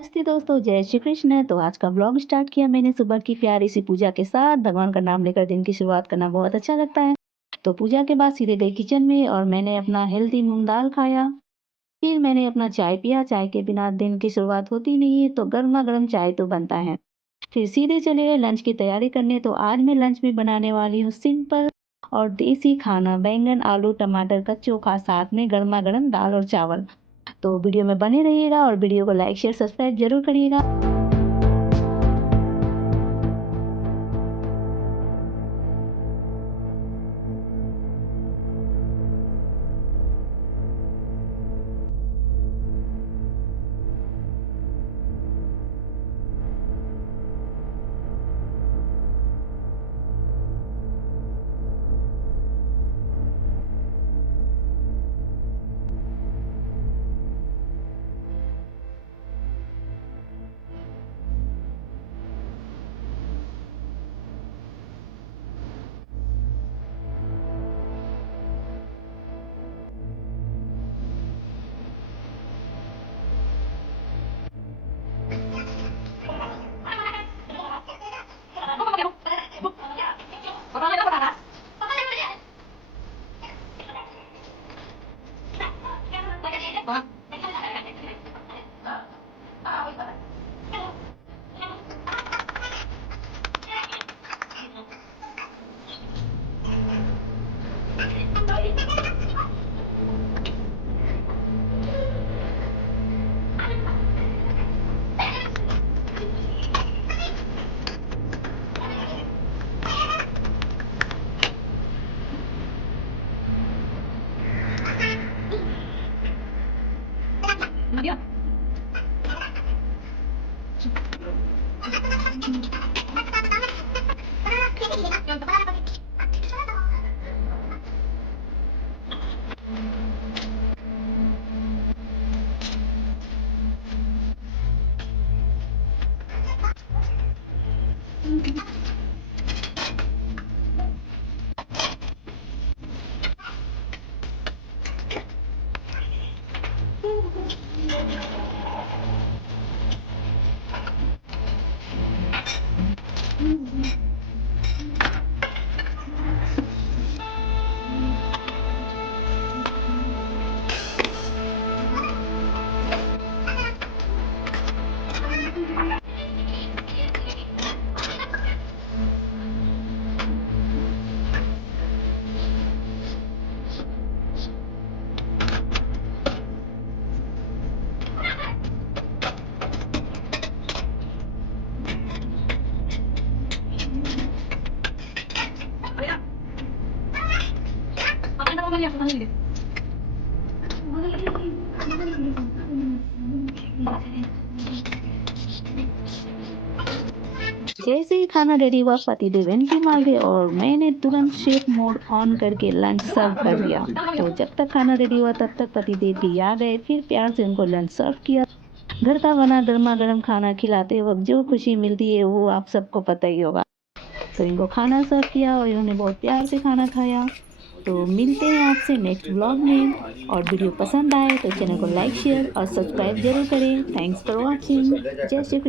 नमस्ते दोस्तों, जय श्री कृष्ण। तो आज का व्लॉग स्टार्ट किया मैंने सुबह की प्यारी सी पूजा के साथ। भगवान का नाम लेकर दिन की शुरुआत करना बहुत अच्छा लगता है। तो पूजा के बाद सीधे गई किचन में और मैंने अपना हेल्दी मूंग दाल खाया। फिर मैंने अपना चाय पिया। चाय के बिना दिन की शुरुआत होती नहीं है, तो गर्मा गर्म चाय तो बनता है। फिर सीधे चले गए लंच की तैयारी करने। तो आज मैं लंच में बनाने वाली हूँ सिंपल और देसी खाना, बैंगन आलू टमाटर का चोखा, साथ में गर्मा गर्म दाल और चावल। तो वीडियो में बने रहिएगा और वीडियो को लाइक शेयर सब्सक्राइब जरूर करिएगा। जैसे ही खाना रेडी हुआ, पतिदेव एंट्री मार गए और मैंने तुरंत शेफ मोड ऑन करके लंच सर्व कर दिया। तो जब तक खाना रेडी हुआ तब तक पतिदेव भी आ गए। फिर प्यार से उनको लंच सर्व किया। घर का बना गर्मा गर्म खाना खिलाते वक्त जो खुशी मिलती है वो आप सबको पता ही होगा। तो इनको खाना सर्व किया और इन्होंने बहुत प्यार से खाना खाया। तो मिलते हैं आपसे नेक्स्ट व्लॉग में। और वीडियो पसंद आए तो चैनल को लाइक शेयर और सब्सक्राइब जरूर करें। Thanks for watching. जय श्री कृष्ण।